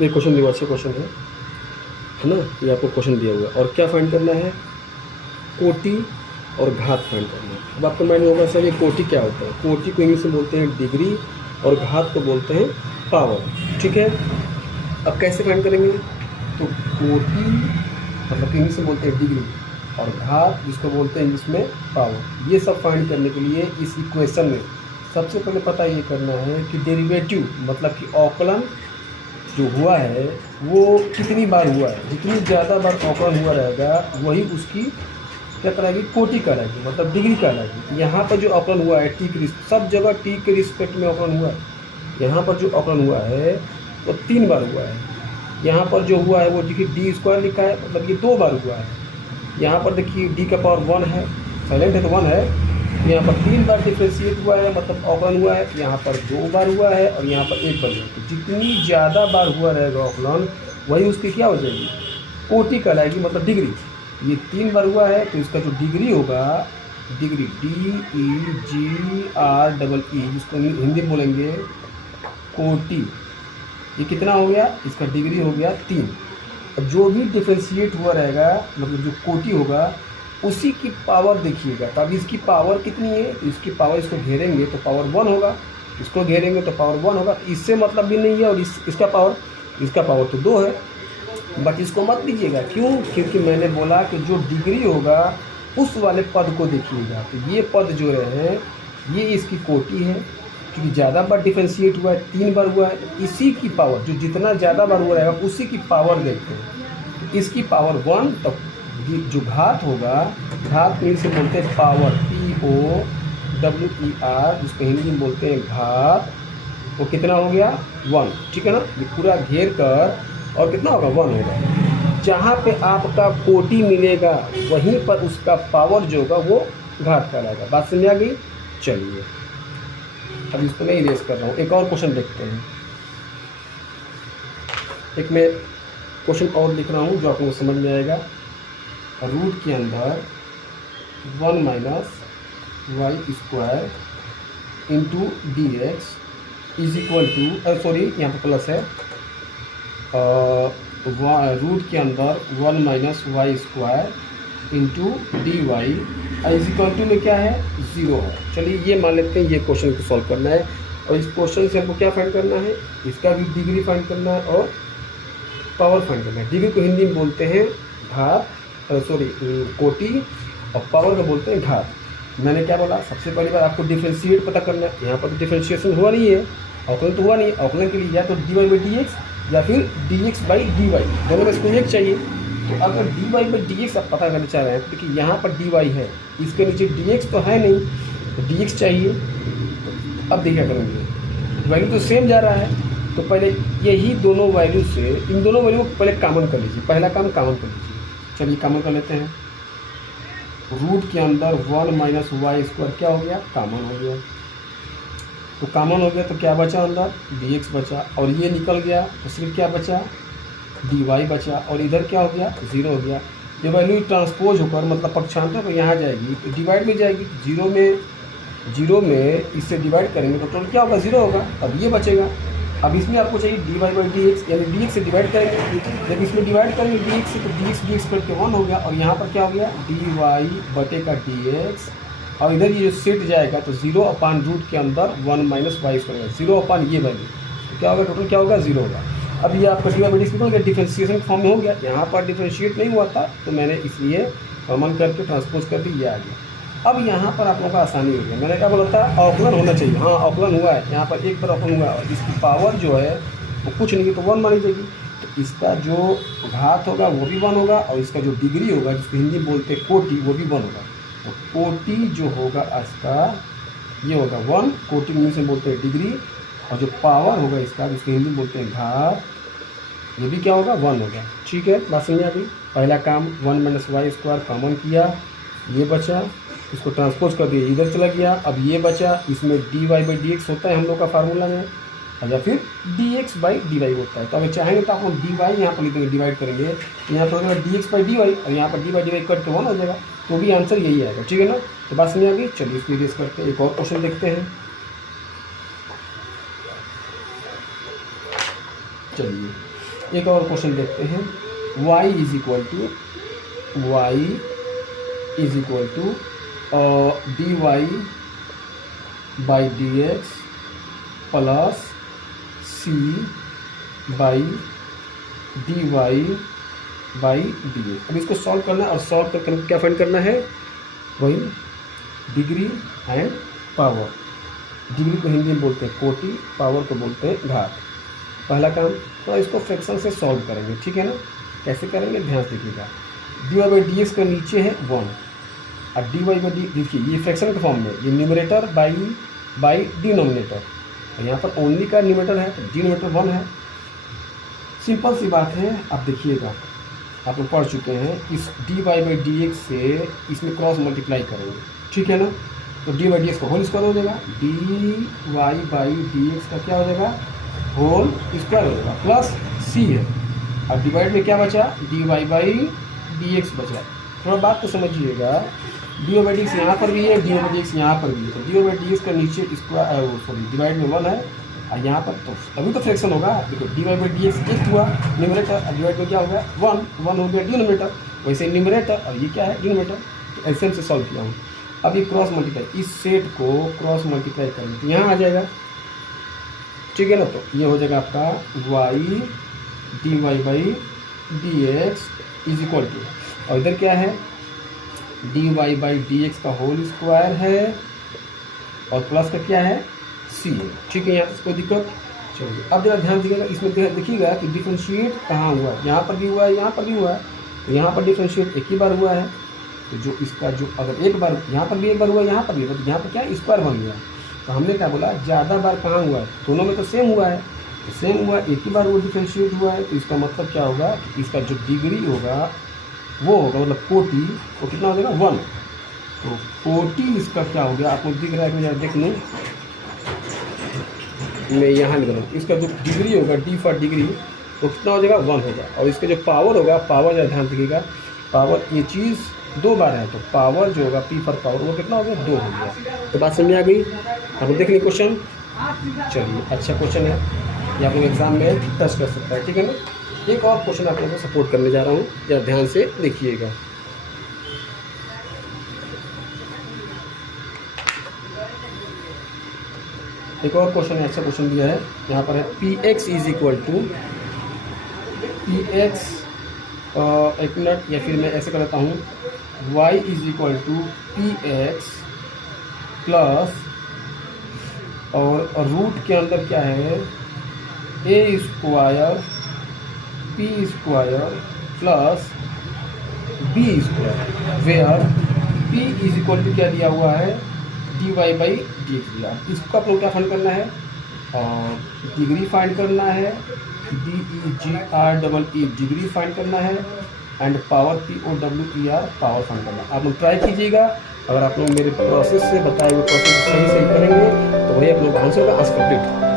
ये क्वेश्चन दिया, अच्छा क्वेश्चन है ना। ये आपको क्वेश्चन दिया हुआ है और क्या फाइंड करना है, कोटि और घात फाइंड करना है। अब आपके माइंड में होगा सर ये कोटि क्या होता है, कोटि को इंग्लिश में बोलते हैं डिग्री और घात को बोलते हैं पावर, ठीक है। अब कैसे फाइंड करेंगे, तो कोटि मतलब इंग्लिश में बोलते हैं डिग्री और घात जिसको बोलते हैं इंग्लिश में पावर। ये सब फाइंड करने के लिए इस इक्वेशन में सबसे पहले पता ये करना है कि डेरिवेटिव मतलब कि अवकलन जो हुआ है वो कितनी बार हुआ है। जितनी ज़्यादा बार अवकलन हुआ रहेगा वही उसकी क्या कहलाएगी, कोटि कहलाएगी, मतलब डिग्री कहलाएगी। यहाँ पर जो अवकलन हुआ है टी के सब जगह टी के रिस्पेक्ट में अवकलन हुआ है। यहाँ पर जो अवकलन हुआ है वो 3 बार हुआ है। यहाँ पर जो हुआ है वो देखिए डी स्क्वायर लिखा है, मतलब ये 2 बार हुआ है। यहाँ पर देखिए डी का पावर 1 है, साइलेंट है तो 1 है। यहाँ पर 3 बार डिफ्रेंशिएट हुआ है, मतलब अवकलन हुआ है। यहाँ पर 2 बार हुआ है और यहाँ पर 1 बार हुआ है। तो जितनी ज़्यादा बार हुआ रहेगा अवकलन वही उसकी क्या हो जाएगी, कोटि कहलाएगी, मतलब डिग्री। ये 3 बार हुआ है तो इसका जो डिग्री होगा, डिग्री DEGREE जिसको हिंदी में बोलेंगे कोटि, ये कितना हो गया, इसका डिग्री हो गया 3। और जो भी डिफ्रेंशिएट हुआ रहेगा मतलब जो कोटि होगा उसी की पावर देखिएगा। तो अब इसकी पावर कितनी है, तो इसकी पावर, इसको घेरेंगे तो पावर 1 होगा, इसको घेरेंगे तो पावर 1 होगा। इससे मतलब भी नहीं है। और इसका पावर तो 2 है, बट इसको मत लीजिएगा। क्यों, क्योंकि मैंने बोला कि जो डिग्री होगा उस वाले पद को देखिएगा। तो ये पद जो है ये इसकी कोटि है, क्योंकि ज़्यादा बार डिफ्रेंशिएट हुआ है, 3 बार हुआ है। इसी की पावर जो जितना ज़्यादा बार हुआ रहेगा उसी की पावर देखते हैं। तो इसकी पावर 1, तो जो घात होगा, घात में से बोलते हैं पावर, POWER, जिसको हिंदी में बोलते हैं घात, वो कितना हो गया 1, ठीक है ना। ये पूरा घेर कर और कितना होगा 1 होगा। जहाँ पे आपका कोटि मिलेगा वहीं पर उसका पावर जो होगा वो घात कहलाएगा। बात समझ आ गई। चलिए अब इसको मैं इरेज कर रहा हूँ, एक और क्वेश्चन देखते हैं। एक मैं क्वेश्चन और लिख रहा हूँ जो आपको समझ में आएगा। रूट के अंदर 1 minus y square into d x is equal to, sorry यहाँ पर प्लस है, रूट के अंदर 1 minus y square into d y is equal to में क्या है 0 है। चलिए ये मान लेते हैं, ये क्वेश्चन को सॉल्व करना है। और इस क्वेश्चन से हमको क्या फाइंड करना है, इसका भी डिग्री फाइंड करना है और पावर फाइंड करना है। डिग्री को हिंदी में बोलते हैं घात, सॉरी कोटि, और पावर को बोलते हैं घात। मैंने क्या बोला, सबसे पहली बार आपको डिफ्रेंशिएट पता करना है। यहाँ पर तो डिफ्रेंशिएशन हुआ नहीं है, अवकलन तो हुआ नहीं है। अवकलन के लिए या तो dy बाई डी एक्स या फिर dx बाई डी वाई, दोनों में इसको एक चाहिए। तो अगर dy बाई डी एक्स आप पता करना चाह रहे हैं तो देखिए यहाँ पर dy है, इसके नीचे dx तो है नहीं, तो dx चाहिए। तो अब देखा करेंगे, वैल्यू तो सेम जा रहा है, तो पहले यही दोनों वैल्यू से इन दोनों वैल्यू को पहले कॉमन कर लीजिए। पहला काम कॉमन कर लीजिए। चलिए कॉमन कर लेते हैं। रूट के अंदर 1 माइनस वाई स्क्वायर क्या हो गया, कॉमन हो गया। तो कॉमन हो गया तो क्या बचा, अंदर dx बचा, और ये निकल गया तो सिर्फ क्या बचा, dy बचा, और इधर क्या हो गया 0 हो गया। ये वैल्यू ट्रांसपोज होकर मतलब पक्षांतर पर यहाँ जाएगी तो डिवाइड में जाएगी। 0 में इससे डिवाइड करेंगे तो टोटल क्या होगा 0 होगा। अब ये बचेगा। अब इसमें आपको चाहिए dy बाई डी एक्स, यानी dx से डिवाइड करेंगे। जब इसमें डिवाइड करेंगे dx से तो dx करके 1 हो गया, और यहाँ पर क्या हो गया dy बटे का dx, और इधर ये जो सेट जाएगा तो 0 अपान रूट के अंदर 1 माइनस वाई स्क्वायर, 0 अपान ये वैल्यू, तो क्या होगा टोटल क्या होगा 0 होगा। अब ये आपका dy बाई डी एक्स हो गया, डिफ्रेंशिएशन फॉर्म में हो गया। यहाँ पर डिफ्रेंशिएट नहीं हुआ था तो मैंने इसलिए कॉमन करके ट्रांसपोज कर दी, ये आ गया। अब यहाँ पर आप लोगों का आसानी हो गया। मैंने क्या बोला था, अवकलन होना चाहिए। हाँ अवकलन हुआ है, यहाँ पर एक बार अवकलन हुआ है और इसकी पावर जो है वो कुछ नहीं है तो 1 मानी जाएगी। तो इसका जो घात होगा वो भी 1 होगा, और इसका जो डिग्री होगा जिसको हिंदी में बोलते हैं कोटि, वो भी 1 होगा। तो कोटि जो होगा इसका ये होगा 1, कोटि इंग्लिश में बोलते हैं डिग्री, और जो पावर होगा इसका जिसको हिंदी में बोलते हैं घात, ये भी क्या होगा 1 होगा। ठीक है, बात समझ आ गई। पहला काम 1 माइनस वाई स्क्वायर कॉमन किया, ये बचा, इसको ट्रांसपोज कर दिया, इधर चला गया। अब ये बचा, इसमें dy बाई डी एक्स होता है हम लोग का फार्मूला में, या फिर dx बाई डी वाई होता है। तो अगर चाहेंगे तो आप लोग dy यहाँ पर लिख देंगे, डिवाइड करेंगे, यहाँ पर होगा dx बाई डी वाई, और यहाँ पर dy by d y cut के 1 हो जाएगा। तो भी आंसर यही आएगा। ठीक है ना, तो बात समझ आ गई। चलिए इसको इरेज करते हैं, एक और क्वेश्चन देखते हैं। चलिए एक और क्वेश्चन देखते हैं। y is equal to dy by D x plus c by d Y by D x. अब इसको सॉल्व करना है और सॉल्व करके क्या फाइंड करना है, वही डिग्री एंड पावर। डिग्री को हिंदी में बोलते हैं कोटि, पावर को बोलते हैं घात। पहला काम तो इसको फ्रैक्शन से सॉल्व करेंगे, ठीक है ना। कैसे करेंगे ध्यान से देखिएगा। D Y by D x का नीचे है 1 और डी वाई बाई डी, देखिए ये फ्रैक्शन के फॉर्म में, ये न्यूमरेटर बाई डिनोमिनेटर, और यहाँ पर ओनली का न्यूमरेटर है तो डिनोमिनेटर 1 है। सिंपल सी बात है। आप देखिएगा, आप लोग पढ़ चुके हैं, इस d Y by D x से इसमें क्रॉस मल्टीप्लाई करेंगे, ठीक है ना। तो डी बाई डी एक्स का होल स्क्वायर हो जाएगा, d Y by D x का क्या हो जाएगा, होल स्क्वायर हो जाएगा, प्लस सी है। अब डिवाइड में क्या बचा, d Y by D x बचा। थोड़ा बात तो समझिएगा, d Y by D x यहाँ पर भी है, D Y by D x यहाँ पर भी है, तो d Y by D x का नीचे स्क्वायर सॉरी डिवाइड में 1 है और यहाँ पर तो अभी तो फ्रैक्शन होगा। देखो d Y by D x एक हुआ न्यूमरेटर, डिवाइड में क्या हो गया 1 हो गया डिनोमिनेटर, वैसे न्यूमरेटर और ये क्या है डिनोमिनेटर। तो ऐसे से सॉल्व किया हूँ। अब ये क्रॉस मल्टीप्लाई, इस सेट को क्रॉस मल्टीप्लाई करेंगे तो यहाँ आ जाएगा, ठीक है ना। तो ये हो जाएगा आपका y d Y by D x is equal to, और इधर क्या है D Y by D x का होल स्क्वायर है और प्लस का क्या है सी है, ठीक है। यहाँ तक कोई दिक्कत। चलिए अब जरा ध्यान दीजिएगा, इसमें देखिएगा कि डिफ्रेंशिएट कहाँ हुआ है, यहाँ पर भी हुआ है, यहाँ पर भी हुआ है। तो यहाँ पर डिफ्रेंशिएट एक ही बार हुआ है, तो जो इसका जो अगर एक बार यहाँ पर भी एक बार हुआ है, यहाँ पर भी, तो यहाँ पर क्या है स्क्वायर बन गया। तो हमने क्या बोला, ज़्यादा बार कहाँ हुआ है, दोनों में तो सेम हुआ है, तो सेम हुआ, एक ही बार वो डिफ्रेंशिएट हुआ है। तो इसका मतलब क्या होगा, इसका जो डिग्री होगा वो होगा, मतलब कोटि, वो कितना हो जाएगा 1। तो कोटि इसका क्या हो गया, आपको दिख रहा है कि मैं देख लूँ, मैं यहाँ निकलूँ, इसका जो डिग्री होगा डी फॉर डिग्री वो कितना हो जाएगा 1 होगा। और इसका जो पावर होगा, पावर जरा ध्यान दीजिएगा, पावर ये चीज़ 2 बार है, तो पावर जो होगा पी फॉर पावर वो कितना हो गया 2 हो गया। तो बात समझ आ गई। आप देख लीजिए क्वेश्चन, चलिए अच्छा क्वेश्चन है, ये आप लोग एग्जाम में टच कर सकता है, ठीक है ना। एक और क्वेश्चन आप लोगों को सपोर्ट करने जा रहा हूँ, जरा ध्यान से देखिएगा। एक और क्वेश्चन है, अच्छा क्वेश्चन दिया है, यहाँ पर है P X is equal to P X, एक मिनट, या फिर मैं ऐसे कर देता हूँ y is equal to P X plus, और रूट के अंदर क्या है A square P square plus B square, where P is equal to क्या दिया हुआ है D Y by D X दिया। इसको आप लोग क्या फाइंड करना है, और डिग्री फाइंड करना है, DEGREE डिग्री फाइंड करना है, and power POWER power find करना है। आप लोग ट्राई कीजिएगा, अगर आप लोग मेरे प्रोसेस से बताए हुए प्रोसेस सही करेंगे तो वही आप लोग आंसर का कंप्लीट।